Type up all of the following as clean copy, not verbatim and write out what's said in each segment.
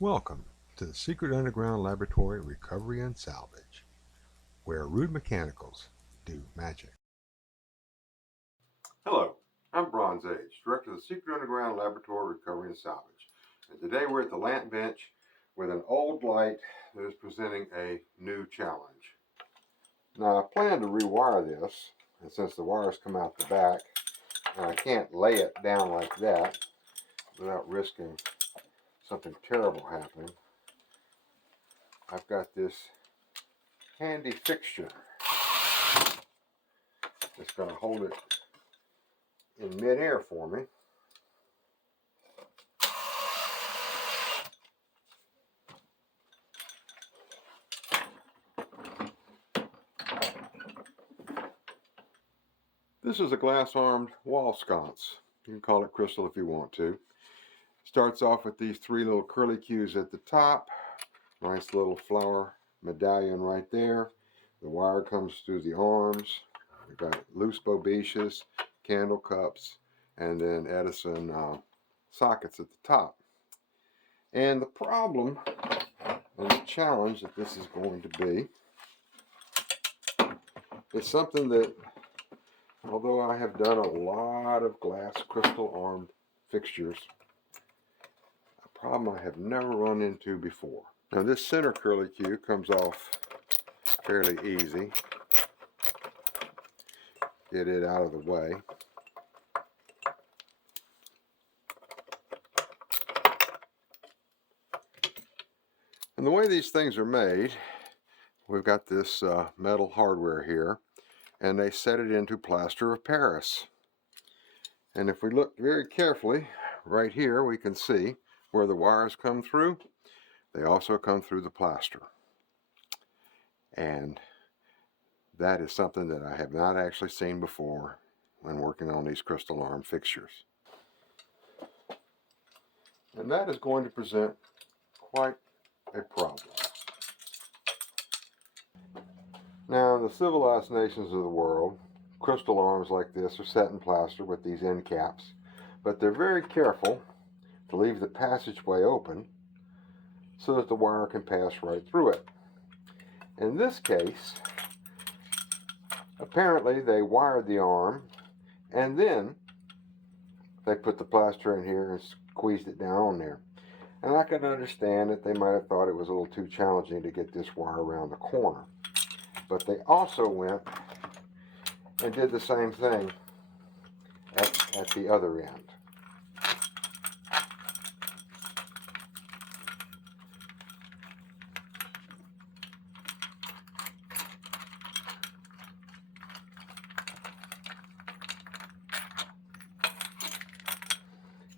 Welcome to the Secret Underground Laboratory Recovery and Salvage, where rude mechanicals do magic. Hello, I'm Bronze Age, Director of the Secret Underground Laboratory Recovery and Salvage. And today we're at the lamp bench with an old light that is presenting a new challenge. Now I plan to rewire this, and since the wires come out the back, and I can't lay it down like that without risking something terrible happening, I've got this handy fixture that's going to hold it in midair for me. This is a glass-armed wall sconce. You can call it crystal if you want to. Starts off with these three little curlicues at the top. Nice little flower medallion right there. The wire comes through the arms. We've got loose bobiches, candle cups, and then Edison sockets at the top. And the problem and the challenge that this is going to be is something that, although I have done a lot of glass crystal armed fixtures, a problem I have never run into before. Now this center curlicue comes off fairly easy. Get it out of the way. And the way these things are made, we've got this metal hardware here, and they set it into plaster of Paris. And if we look very carefully, right here we can see where the wires come through. They also come through the plaster. And that is something that I have not actually seen before when working on these crystal arm fixtures. And that is going to present quite a problem. Now, in the civilized nations of the world, crystal arms like this are set in plaster with these end caps, but they're very careful to leave the passageway open so that the wire can pass right through it. In this case, apparently they wired the arm and then they put the plaster in here and squeezed it down on there. And I can understand that they might have thought it was a little too challenging to get this wire around the corner. But they also went and did the same thing at the other end.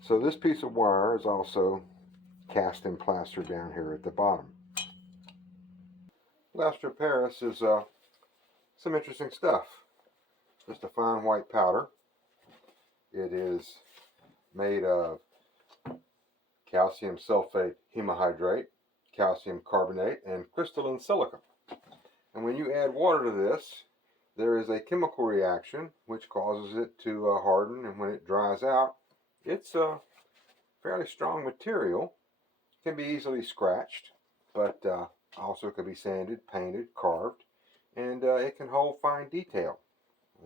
So this piece of wire is also cast in plaster down here at the bottom. Plaster of Paris is some interesting stuff. Just a fine white powder. It is made of calcium sulfate hemohydrate, calcium carbonate, and crystalline silica. And when you add water to this, there is a chemical reaction which causes it to harden, and when it dries out, it's a fairly strong material. It can be easily scratched, but also could be sanded, painted, carved, and it can hold fine detail,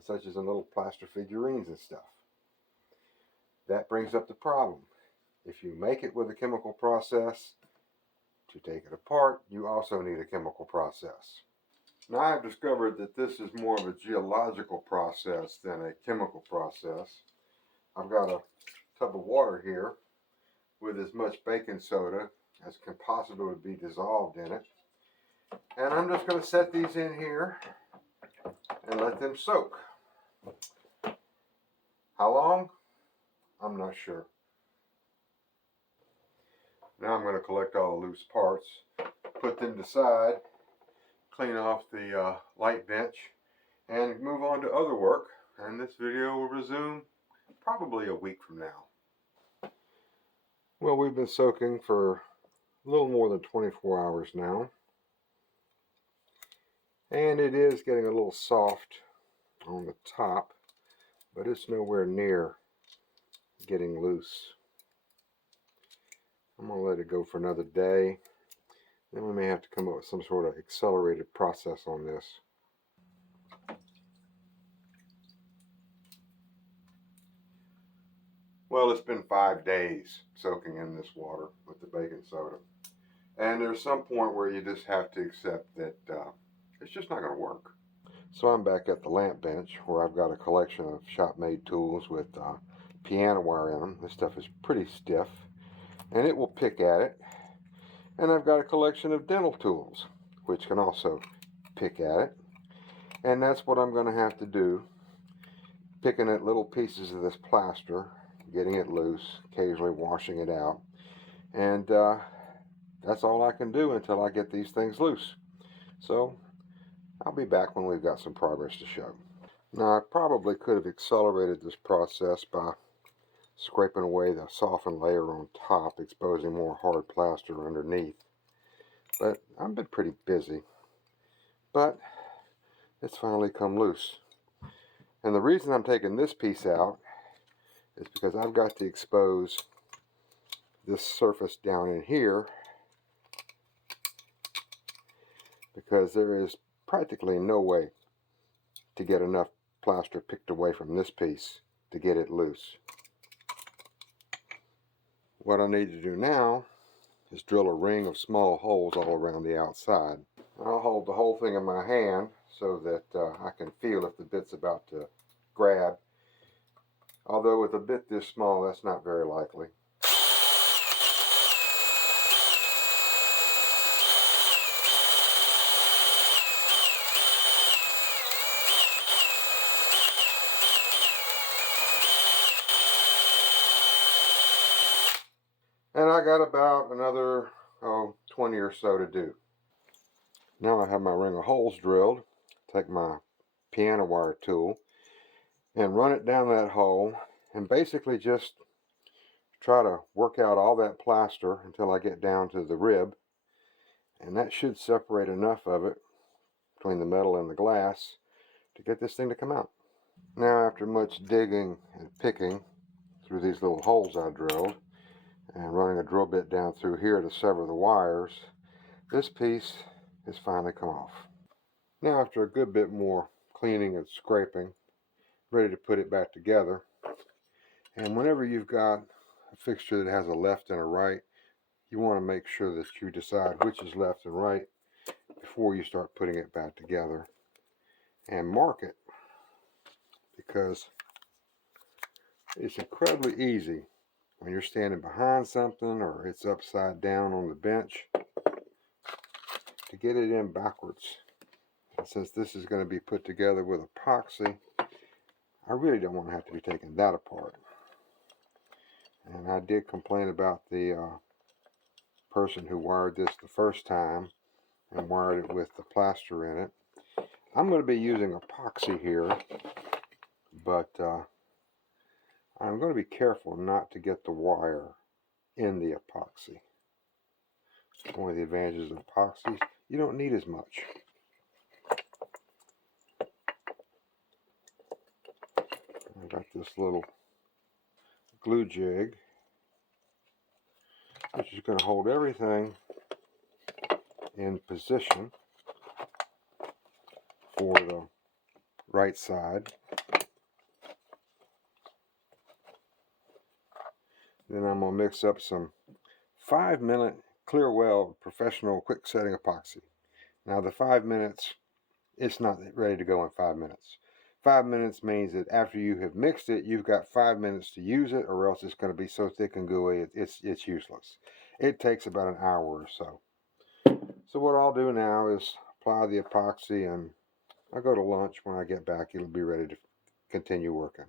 such as in little plaster figurines and stuff. That brings up the problem. If you make it with a chemical process, to take it apart, you also need a chemical process. Now I've discovered that this is more of a geological process than a chemical process. I've got a tub of water here with as much baking soda as can possibly be dissolved in it. And I'm just going to set these in here and let them soak. How long? I'm not sure. Now I'm going to collect all the loose parts, put them aside, clean off the light bench, and move on to other work. And this video will resume probably a week from now. Well, we've been soaking for a little more than 24 hours now. And it is getting a little soft on the top, but it's nowhere near getting loose. I'm going to let it go for another day. Then we may have to come up with some sort of accelerated process on this. Well, it's been 5 days soaking in this water with the baking soda. And there's some point where you just have to accept that it's just not going to work. So I'm back at the lamp bench where I've got a collection of shop-made tools with piano wire in them. This stuff is pretty stiff and it will pick at it. And I've got a collection of dental tools which can also pick at it. And that's what I'm going to have to do, picking at little pieces of this plaster, getting it loose, occasionally washing it out. And that's all I can do until I get these things loose. So I'll be back when we've got some progress to show. Now I probably could have accelerated this process by scraping away the softened layer on top, exposing more hard plaster underneath. But I've been pretty busy. But it's finally come loose. And the reason I'm taking this piece out is because I've got to expose this surface down in here, because there is practically no way to get enough plaster picked away from this piece to get it loose. What I need to do now is drill a ring of small holes all around the outside. I'll hold the whole thing in my hand so that I can feel if the bit's about to grab. Although with a bit this small, that's not very likely. And I got about another 20 or so to do. Now I have my ring of holes drilled. Take my piano wire tool and run it down that hole and basically just try to work out all that plaster until I get down to the rib, and that should separate enough of it between the metal and the glass to get this thing to come out. Now after much digging and picking through these little holes I drilled and running a drill bit down through here to sever the wires, this piece has finally come off. Now after a good bit more cleaning and scraping, ready to put it back together. And whenever you've got a fixture that has a left and a right, you want to make sure that you decide which is left and right before you start putting it back together, and mark it, because it's incredibly easy when you're standing behind something or it's upside down on the bench to get it in backwards. And since this is going to be put together with epoxy, I really don't want to have to be taking that apart. And I did complain about the person who wired this the first time and wired it with the plaster in it. I'm going to be using epoxy here, but I'm going to be careful not to get the wire in the epoxy. One of the advantages of epoxy, you don't need as much. I got this little glue jig, which is going to hold everything in position for the right side. Then I'm going to mix up some 5-minute clear well professional quick setting epoxy. Now the 5 minutes, it's not ready to go in 5 minutes. 5 minutes means that after you have mixed it, you've got 5 minutes to use it, or else it's going to be so thick and gooey it's useless. It takes about an hour or so. So what I'll do now is apply the epoxy, and I'll go to lunch. When I get back, it'll be ready to continue working.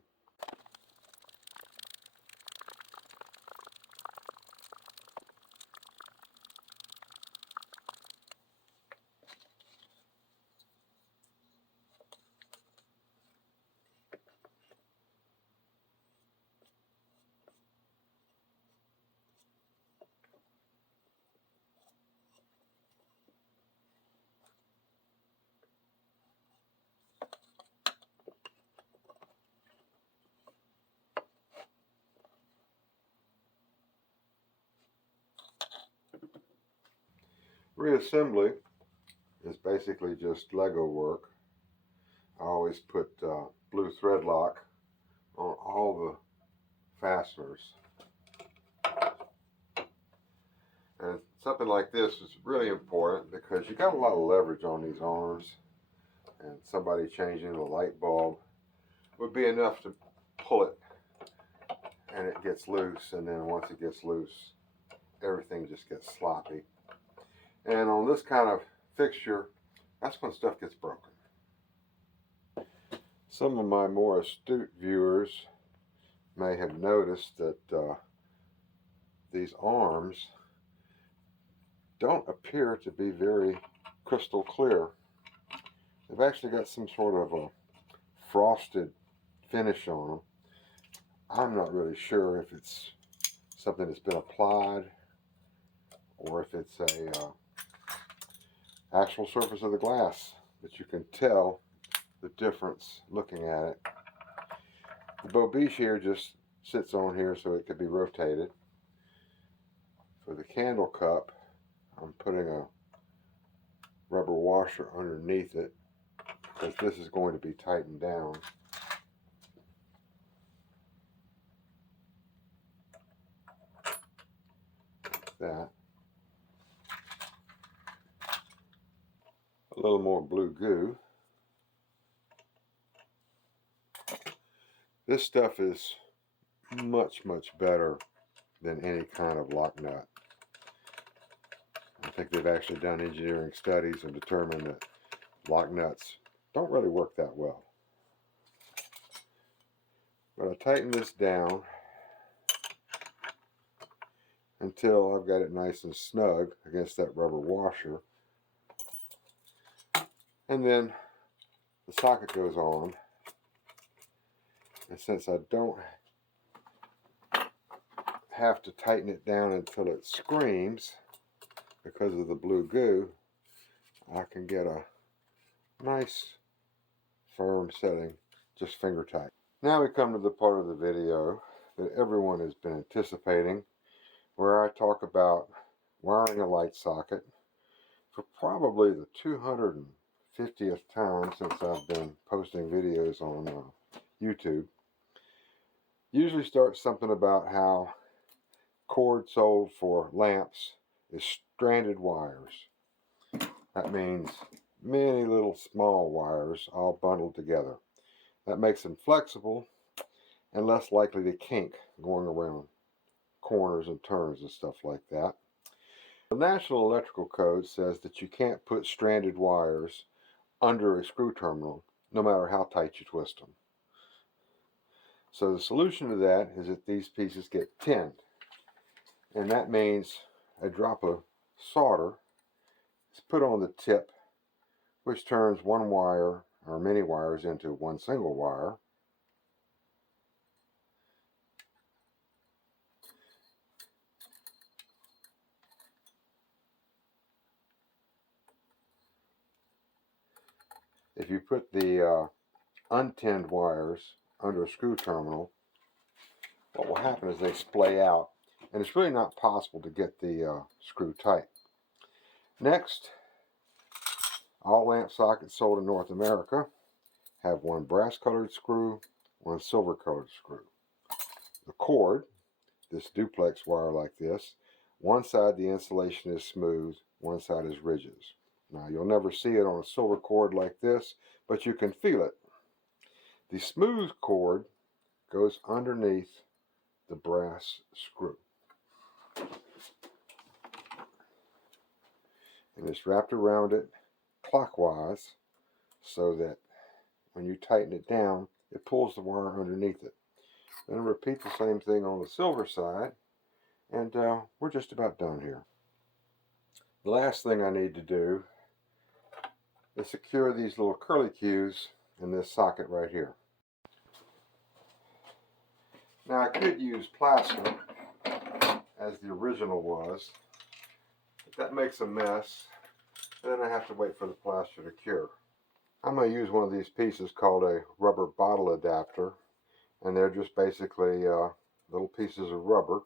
Reassembly is basically just Lego work. I always put blue thread lock on all the fasteners. And something like this is really important because you got a lot of leverage on these arms, and somebody changing the light bulb would be enough to pull it and it gets loose, and then once it gets loose, everything just gets sloppy. And on this kind of fixture, that's when stuff gets broken. Some of my more astute viewers may have noticed that these arms don't appear to be very crystal clear. They've actually got some sort of a frosted finish on them. I'm not really sure if it's something that's been applied or if it's a actual surface of the glass, but you can tell the difference looking at it. The bobiche here just sits on here so it could be rotated. For the candle cup, I'm putting a rubber washer underneath it because this is going to be tightened down. Like that. A little more blue goo. This stuff is much better than any kind of lock nut. I think they've actually done engineering studies and determined that lock nuts don't really work that well. But I tighten this down until I've got it nice and snug against that rubber washer. And then the socket goes on. And since I don't have to tighten it down until it screams because of the blue goo, I can get a nice firm setting, just finger tight. Now we come to the part of the video that everyone has been anticipating, where I talk about wiring a light socket for probably the 250th time since I've been posting videos on YouTube. Usually starts something about how cord sold for lamps is stranded wires. That means many little small wires all bundled together. That makes them flexible and less likely to kink going around corners and turns and stuff like that. The National Electrical Code says that you can't put stranded wires under a screw terminal, no matter how tight you twist them. So the solution to that is that these pieces get tinned. And that means a drop of solder is put on the tip, which turns one wire or many wires into one single wire. If you put the untinned wires under a screw terminal, what will happen is they splay out, and it's really not possible to get the screw tight. Next, all lamp sockets sold in North America have one brass colored screw, one silver colored screw. The cord, this duplex wire like this, one side the insulation is smooth, one side is rigid. Now you'll never see it on a silver cord like this, but you can feel it. The smooth cord goes underneath the brass screw. And it's wrapped around it clockwise so that when you tighten it down, it pulls the wire underneath it. Then repeat the same thing on the silver side, and we're just about done here. The last thing I need to do is secure these little curlicues in this socket right here. Now I could use plaster as the original was, but that makes a mess, and then I have to wait for the plaster to cure. I'm going to use one of these pieces called a rubber bottle adapter, and they're just basically little pieces of rubber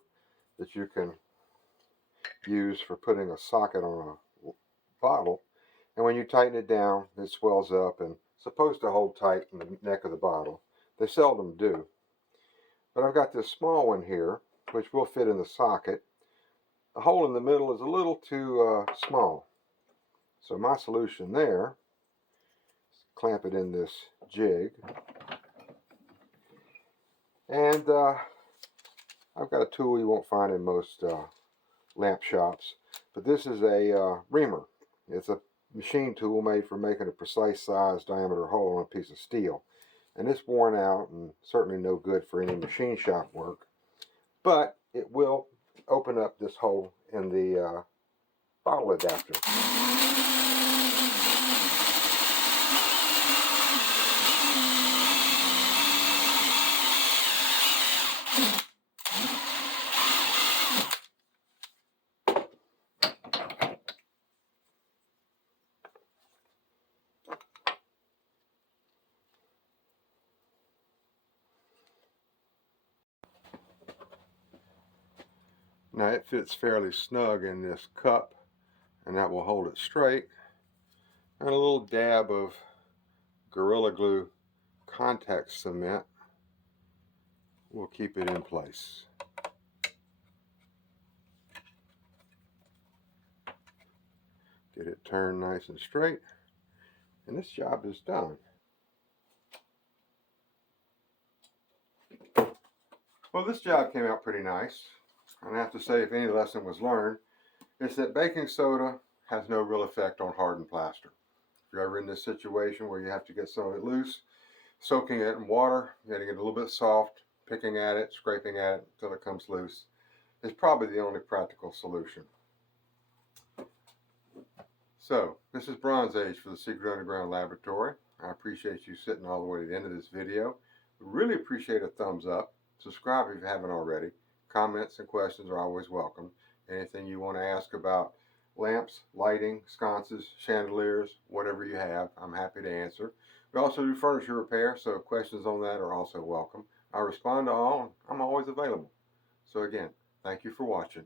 that you can use for putting a socket on bottle, and when you tighten it down, it swells up and it's supposed to hold tight in the neck of the bottle. They seldom do. But I've got this small one here, which will fit in the socket. The hole in the middle is a little too small. So my solution there is clamp it in this jig. And I've got a tool you won't find in most lamp shops. But this is a reamer. It's a machine tool made for making a precise size diameter hole in a piece of steel. And it's worn out and certainly no good for any machine shop work. But it will open up this hole in the bottle adapter. Now it fits fairly snug in this cup, and that will hold it straight. And a little dab of Gorilla Glue contact cement will keep it in place. Get it turned nice and straight, and this job is done. Well, this job came out pretty nice. And I have to say, if any lesson was learned, it's that baking soda has no real effect on hardened plaster. If you're ever in this situation where you have to get some of it loose, soaking it in water, getting it a little bit soft, picking at it, scraping at it until it comes loose, is probably the only practical solution. So, this is Bronze Age for the Secret Underground Laboratory. I appreciate you sitting all the way to the end of this video. Really appreciate a thumbs up. Subscribe if you haven't already. Comments and questions are always welcome. Anything you want to ask about lamps, lighting, sconces, chandeliers, whatever you have, I'm happy to answer. We also do furniture repair, so questions on that are also welcome. I respond to all, and I'm always available. So again, thank you for watching.